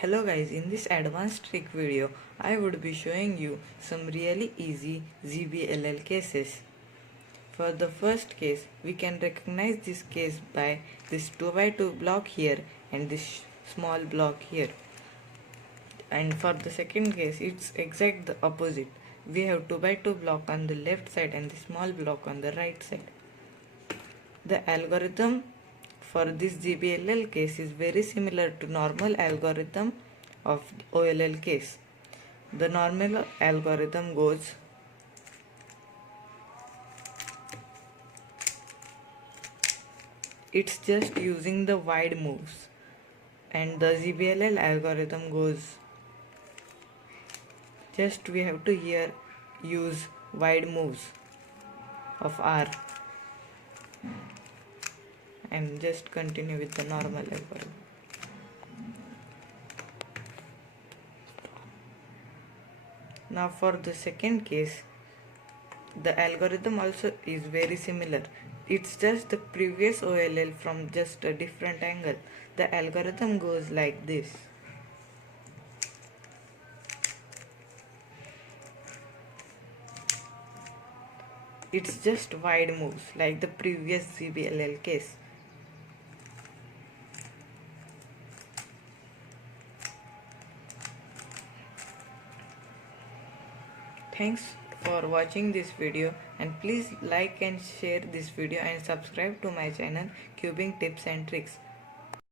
Hello guys, in this advanced trick video, I would be showing you some really easy ZBLL cases. For the first case, we can recognize this case by this 2x2 block here and this small block here. And for the second case, it's exact the opposite. We have 2x2 block on the left side and the small block on the right side. The algorithm for this ZBLL case is very similar to normal algorithm of OLL case. The normal algorithm goes it's just using the wide moves, and the ZBLL algorithm goes just we have to here use wide moves of R and just continue with the normal algorithm. Now for the second case, the algorithm also is very similar. It's just the previous OLL from just a different angle. The algorithm goes like this. It's just wide moves like the previous ZBLL case. Thanks for watching this video, and please like and share this video and subscribe to my channel Cubing Tips and Tricks.